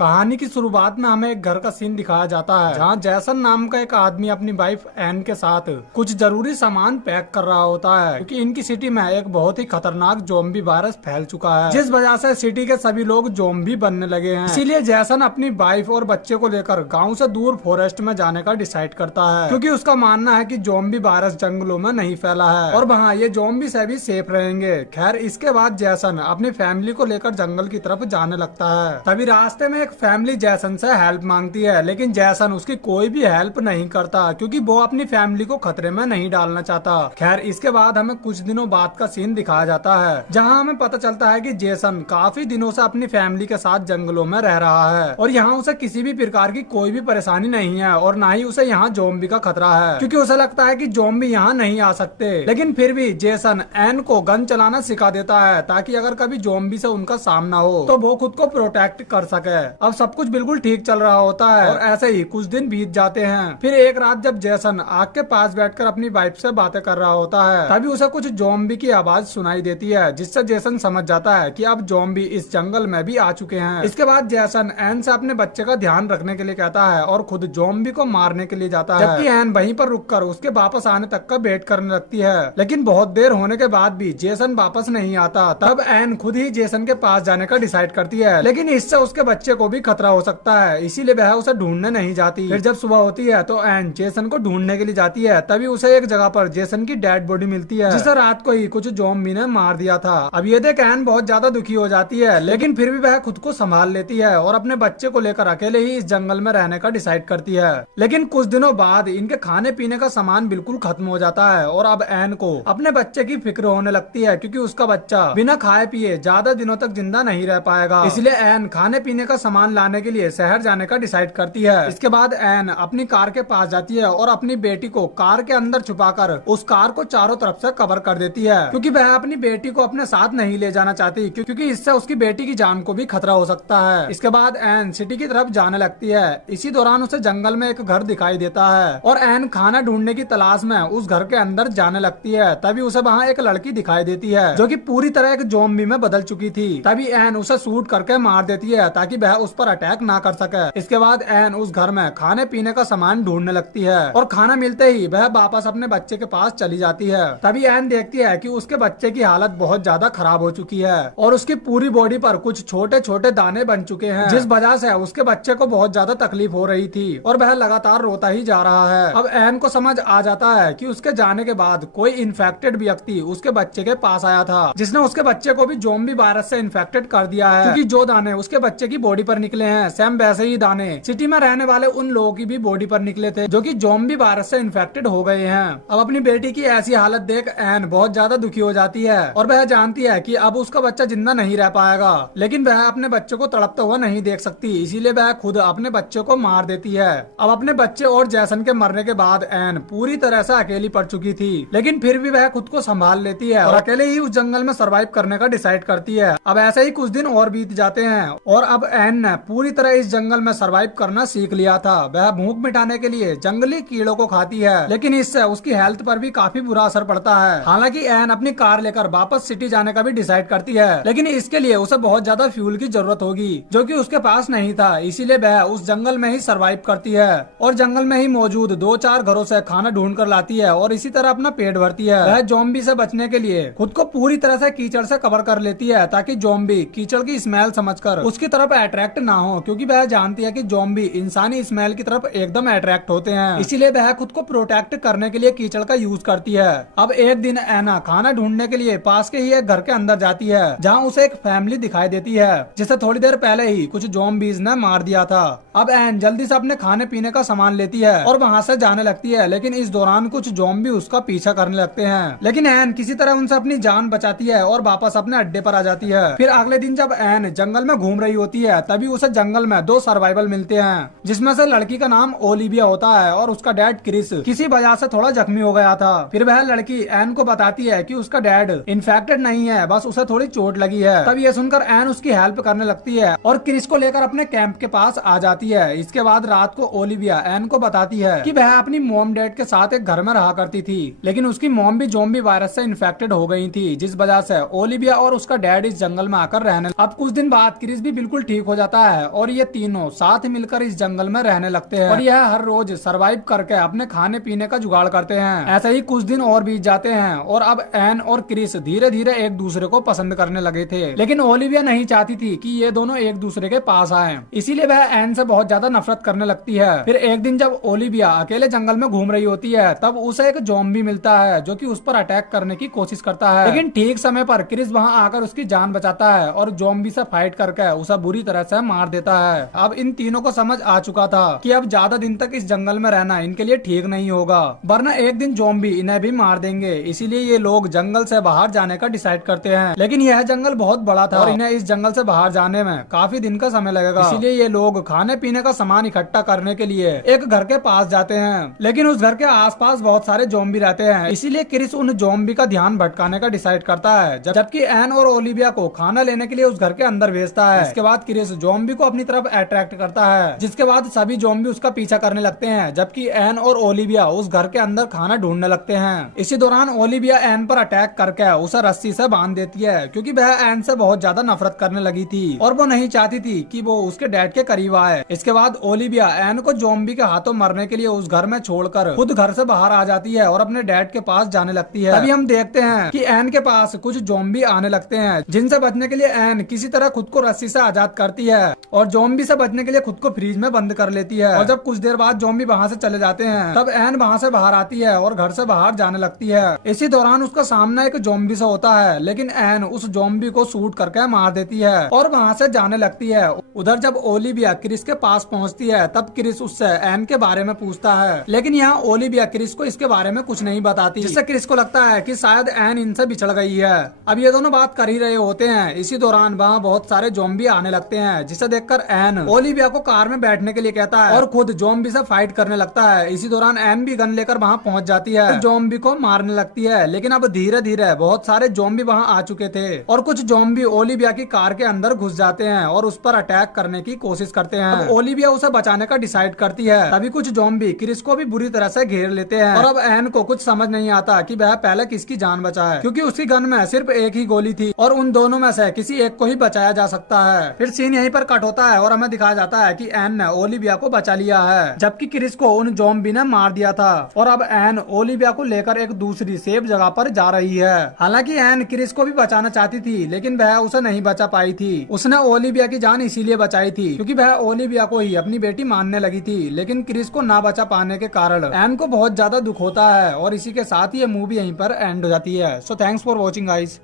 कहानी की शुरुआत में हमें एक घर का सीन दिखाया जाता है जहाँ जैसन नाम का एक आदमी अपनी वाइफ एन के साथ कुछ जरूरी सामान पैक कर रहा होता है, क्योंकि इनकी सिटी में एक बहुत ही खतरनाक ज़ॉम्बी वायरस फैल चुका है, जिस वजह से सिटी के सभी लोग ज़ॉम्बी बनने लगे हैं। इसीलिए जैसन अपनी वाइफ और बच्चे को लेकर गाँव से दूर फॉरेस्ट में जाने का डिसाइड करता है, क्योंकि उसका मानना है कि ज़ॉम्बी वायरस जंगलों में नहीं फैला है और वहाँ ये ज़ॉम्बी से भी सेफ रहेंगे। खैर, इसके बाद जैसन अपनी फैमिली को लेकर जंगल की तरफ जाने लगता है। तभी रास्ते में एक फैमिली जैसन से हेल्प मांगती है, लेकिन जैसन उसकी कोई भी हेल्प नहीं करता, क्योंकि वो अपनी फैमिली को खतरे में नहीं डालना चाहता। खैर, इसके बाद हमें कुछ दिनों बाद का सीन दिखाया जाता है जहां हमें पता चलता है कि जैसन काफी दिनों से अपनी फैमिली के साथ जंगलों में रह रहा है और यहाँ उसे किसी भी प्रकार की कोई भी परेशानी नहीं है और ना ही उसे यहाँ ज़ॉम्बी का खतरा है, क्योंकि उसे लगता है कि ज़ॉम्बी यहाँ नहीं आ सकते। लेकिन फिर भी जैसन एन को गन चलाना सिखा देता है ताकि अगर कभी ज़ॉम्बी से उनका सामना हो तो वो खुद को प्रोटेक्ट कर सके। अब सब कुछ बिल्कुल ठीक चल रहा होता है और ऐसे ही कुछ दिन बीत जाते हैं। फिर एक रात जब जैसन आग के पास बैठकर अपनी वाइफ से बातें कर रहा होता है, तभी उसे कुछ ज़ॉम्बी की आवाज सुनाई देती है, जिससे जैसन समझ जाता है कि अब ज़ॉम्बी इस जंगल में भी आ चुके हैं। इसके बाद जैसन एन से अपने बच्चे का ध्यान रखने के लिए कहता है और खुद ज़ॉम्बी को मारने के लिए जाता है, जबकि एन वहीं पर रुककर उसके वापस आने तक का वेट करने लगती है। लेकिन बहुत देर होने के बाद भी जैसन वापस नहीं आता। तब एन खुद ही जैसन के पास जाने का डिसाइड करती है, लेकिन इससे उसके बच्चे को भी खतरा हो सकता है, इसीलिए वह उसे ढूंढने नहीं जाती। फिर जब सुबह होती है तो एन जेसन को ढूंढने के लिए जाती है। तभी उसे एक जगह पर जेसन की डेड बॉडी मिलती है, जिसे रात को ही कुछ ज़ॉम्बी ने मार दिया था। अब ये देख एन बहुत ज्यादा दुखी हो जाती है, लेकिन फिर भी वह खुद को संभाल लेती है और अपने बच्चे को लेकर अकेले ही इस जंगल में रहने का डिसाइड करती है। लेकिन कुछ दिनों बाद इनके खाने पीने का सामान बिल्कुल खत्म हो जाता है और अब एन को अपने बच्चे की फिक्र होने लगती है, क्योंकि उसका बच्चा बिना खाए पिए ज्यादा दिनों तक जिंदा नहीं रह पाएगा। इसलिए एन खाने पीने का सामान लाने के लिए शहर जाने का डिसाइड करती है। इसके बाद एन अपनी कार के पास जाती है और अपनी बेटी को कार के अंदर छुपाकर उस कार को चारों तरफ से कवर कर देती है, क्योंकि वह अपनी बेटी को अपने साथ नहीं ले जाना चाहती, क्योंकि इससे उसकी बेटी की जान को भी खतरा हो सकता है। इसके बाद एन सिटी की तरफ जाने लगती है। इसी दौरान उसे जंगल में एक घर दिखाई देता है और एन खाना ढूंढने की तलाश में उस घर के अंदर जाने लगती है। तभी उसे वहाँ एक लड़की दिखाई देती है जो कि पूरी तरह एक ज़ॉम्बी में बदल चुकी थी। तभी एन उसे शूट करके मार देती है ताकि वह उस पर अटैक ना कर सके। इसके बाद एन उस घर में खाने पीने का सामान ढूंढने लगती है और खाना मिलते ही वह वापस अपने बच्चे के पास चली जाती है। तभी एन देखती है कि उसके बच्चे की हालत बहुत ज्यादा खराब हो चुकी है और उसकी पूरी बॉडी पर कुछ छोटे छोटे दाने बन चुके हैं, जिस वजह से उसके बच्चे को बहुत ज्यादा तकलीफ हो रही थी और वह लगातार रोता ही जा रहा है। अब एन को समझ आ जाता है कि उसके जाने के बाद कोई इन्फेक्टेड व्यक्ति उसके बच्चे के पास आया था, जिसने उसके बच्चे को भी ज़ॉम्बी वायरस से इन्फेक्टेड कर दिया है, क्योंकि जो दाने उसके बच्चे की बॉडी पर निकले हैं सेम वैसे ही दाने सिटी में रहने वाले उन लोगों की भी बॉडी पर निकले थे, जो कि ज़ॉम्बी वायरस से इन्फेक्टेड हो गए हैं। अब अपनी बेटी की ऐसी हालत देख एन बहुत ज्यादा दुखी हो जाती है और वह जानती है कि अब उसका बच्चा जिंदा नहीं रह पाएगा, लेकिन वह अपने बच्चे को तड़पता हुआ नहीं देख सकती, इसीलिए वह खुद अपने बच्चे को मार देती है। अब अपने बच्चे और जैसन के मरने के बाद एन पूरी तरह से अकेली पड़ चुकी थी, लेकिन फिर भी वह खुद को संभाल लेती है और अकेले ही उस जंगल में सरवाइव करने का डिसाइड करती है। अब ऐसे ही कुछ दिन और बीत जाते हैं और अब एन ने पूरी तरह इस जंगल में सरवाइव करना सीख लिया था। वह भूख मिटाने के लिए जंगली कीड़ों को खाती है, लेकिन इससे उसकी हेल्थ पर भी काफी बुरा असर पड़ता है। हालांकि एन अपनी कार लेकर वापस सिटी जाने का भी डिसाइड करती है, लेकिन इसके लिए उसे बहुत ज्यादा फ्यूल की जरूरत होगी, जो कि उसके पास नहीं था, इसीलिए वह उस जंगल में ही सरवाइव करती है और जंगल में ही मौजूद 2-4 घरों से खाना ढूंढ कर लाती है और इसी तरह अपना पेट भरती है। वह ज़ॉम्बी से बचने के लिए खुद को पूरी तरह से कीचड़ से कवर कर लेती है, ताकि ज़ॉम्बी कीचड़ की स्मेल समझकर उसकी तरफ अट्रैक्ट ना हो, क्योंकि वह जानती है कि ज़ॉम्बी इंसानी स्मेल की तरफ एकदम अट्रैक्ट होते हैं, इसीलिए वह खुद को प्रोटेक्ट करने के लिए कीचड़ का यूज करती है। अब एक दिन एना खाना ढूंढने के लिए पास के ही एक घर के अंदर जाती है, जहाँ उसे एक फैमिली दिखाई देती है जिसे थोड़ी देर पहले ही कुछ ज़ॉम्बीज ने मार दिया था। अब एन जल्दी से अपने खाने पीने का सामान लेती है और वहाँ से जाने लगती है, लेकिन इस दौरान कुछ ज़ॉम्बी उसका पीछा करने लगते हैं, लेकिन एन किसी तरह उनसे अपनी जान बचाती है और वापस अपने अड्डे पर आ जाती है। फिर अगले दिन जब एन जंगल में घूम रही होती है, तभी उसे जंगल में 2 सर्वाइवल मिलते हैं, जिसमें से लड़की का नाम ओलिविया होता है और उसका डैड क्रिस किसी वजह से थोड़ा जख्मी हो गया था। फिर वह लड़की एन को बताती है कि उसका डैड इन्फेक्टेड नहीं है, बस उसे थोड़ी चोट लगी है। तब ये सुनकर एन उसकी हेल्प करने लगती है और क्रिस को लेकर अपने कैंप के पास आ जाती है। इसके बाद रात को ओलिविया एन को बताती है कि वह अपनी मॉम डैड के साथ एक घर में रहा करती थी, लेकिन उसकी मॉम भी ज़ॉम्बी वायरस से इन्फेक्टेड हो गई थी, जिस वजह से ओलिविया और उसका डैड इस जंगल में आकर रहने। अब कुछ दिन बाद क्रिस भी बिल्कुल ठीक हो जाता जाता है और ये तीनों साथ मिलकर इस जंगल में रहने लगते हैं और यह हर रोज सरवाइव करके अपने खाने पीने का जुगाड़ करते हैं। ऐसे ही कुछ दिन और बीत जाते हैं और अब एन और क्रिस धीरे धीरे एक दूसरे को पसंद करने लगे थे, लेकिन ओलिविया नहीं चाहती थी कि ये दोनों एक दूसरे के पास आए, इसीलिए वह एन से बहुत ज्यादा नफरत करने लगती है। फिर एक दिन जब ओलिविया अकेले जंगल में घूम रही होती है तब उसे एक ज़ॉम्बी मिलता है जो कि उस पर अटैक करने की कोशिश करता है, लेकिन ठीक समय पर क्रिस वहां आकर उसकी जान बचाता है और ज़ॉम्बी से फाइट करके उसे बुरी तरह से मार देता है। अब इन तीनों को समझ आ चुका था कि अब ज्यादा दिन तक इस जंगल में रहना इनके लिए ठीक नहीं होगा, वरना एक दिन ज़ॉम्बी इन्हें भी मार देंगे। इसीलिए ये लोग जंगल से बाहर जाने का डिसाइड करते हैं, लेकिन यह जंगल बहुत बड़ा था और इन्हें इस जंगल से बाहर जाने में काफी दिन का समय लगेगा। इसीलिए ये लोग खाने पीने का सामान इकट्ठा करने के लिए एक घर के पास जाते हैं, लेकिन उस घर के आसपास बहुत सारे ज़ॉम्बी रहते हैं। इसीलिए क्रिस उन ज़ॉम्बी का ध्यान भटकाने का डिसाइड करता है, जबकि एन और ओलिविया को खाना लेने के लिए उस घर के अंदर भेजता है। इसके बाद क्रिस ज़ॉम्बी को अपनी तरफ अट्रैक्ट करता है, जिसके बाद सभी ज़ॉम्बी उसका पीछा करने लगते हैं, जबकि एन और ओलिविया उस घर के अंदर खाना ढूंढने लगते हैं। इसी दौरान ओलिविया एन पर अटैक करके उसे रस्सी से बांध देती है, क्योंकि वह एन से बहुत ज्यादा नफरत करने लगी थी और वो नहीं चाहती थी कि वो उसके डैड के करीब आए। इसके बाद ओलिविया एन को ज़ॉम्बी के हाथों मरने के लिए उस घर में छोड़कर खुद घर से बाहर आ जाती है और अपने डैड के पास जाने लगती है। तभी हम देखते हैं कि एन के पास कुछ ज़ॉम्बी आने लगते हैं, जिनसे बचने के लिए एन किसी तरह खुद को रस्सी से आजाद करती है और ज़ॉम्बी से बचने के लिए खुद को फ्रीज में बंद कर लेती है। और जब कुछ देर बाद ज़ॉम्बी वहाँ से चले जाते हैं तब एन वहाँ से बाहर आती है और घर से बाहर जाने लगती है। इसी दौरान उसका सामना एक ज़ॉम्बी से होता है, लेकिन एन उस ज़ॉम्बी को शूट करके मार देती है और वहाँ से जाने लगती है। उधर जब ओलिविया क्रिस के पास पहुँचती है तब क्रिस उससे एन के बारे में पूछता है, लेकिन यहाँ ओलिविया क्रिस को इसके बारे में कुछ नहीं बताती, जिससे क्रिस को लगता है कि शायद एन इनसे बिछड़ गई है। अब ये दोनों बात कर ही रहे होते हैं, इसी दौरान वहाँ बहुत सारे ज़ॉम्बी आने लगते हैं, जिसे देखकर एन ओलिविया को कार में बैठने के लिए कहता है और खुद ज़ॉम्बी से फाइट करने लगता है। इसी दौरान एन भी गन लेकर वहाँ पहुँच जाती है, ज़ॉम्बी को मारने लगती है, लेकिन अब धीरे धीरे बहुत सारे ज़ॉम्बी वहाँ आ चुके थे और कुछ ज़ॉम्बी ओलिविया की कार के अंदर घुस जाते हैं और उस पर अटैक करने की कोशिश करते हैं। अब ओलिविया उसे बचाने का डिसाइड करती है, तभी कुछ ज़ॉम्बी क्रिस को भी बुरी तरह से घेर लेते हैं और अब एन को कुछ समझ नहीं आता कि वह पहले किसकी जान बचाए, क्योंकि उसकी गन में सिर्फ एक ही गोली थी और उन दोनों में से किसी एक को ही बचाया जा सकता है। फिर सीन यहीं पर कट होता है और हमें दिखाया जाता है कि एन ने ओलिविया को बचा लिया है, जबकि क्रिस को उन ज़ॉम्बी ने मार दिया था और अब एन ओलिविया को लेकर एक दूसरी सेफ जगह पर जा रही है। हालांकि एन क्रिस को भी बचाना चाहती थी, लेकिन वह उसे नहीं बचा पाई थी। उसने ओलिविया की जान इसीलिए बचाई थी क्योंकि वह ओलिविया को ही अपनी बेटी मानने लगी थी, लेकिन क्रिस को ना बचा पाने के कारण एन को बहुत ज्यादा दुख होता है और इसी के साथ ही ये मूवी यहीं पर एंड हो जाती है। So thanks for watching guys.